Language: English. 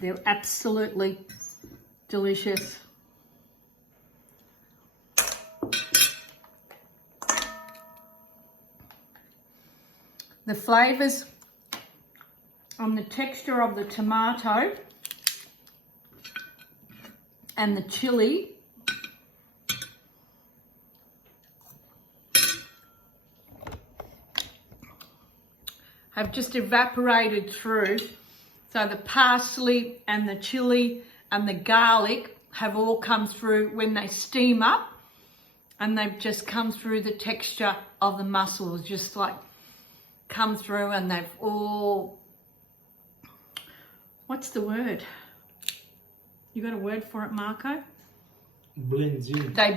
They're absolutely delicious. The flavours and the texture of the tomato and the chilli have just evaporated through. So the parsley and the chilli and the garlic have all come through when they steam up, and they've just come through the texture of the mussels, just like come through, and they've all, what's the word? You got a word for it, Marco? Blends in. They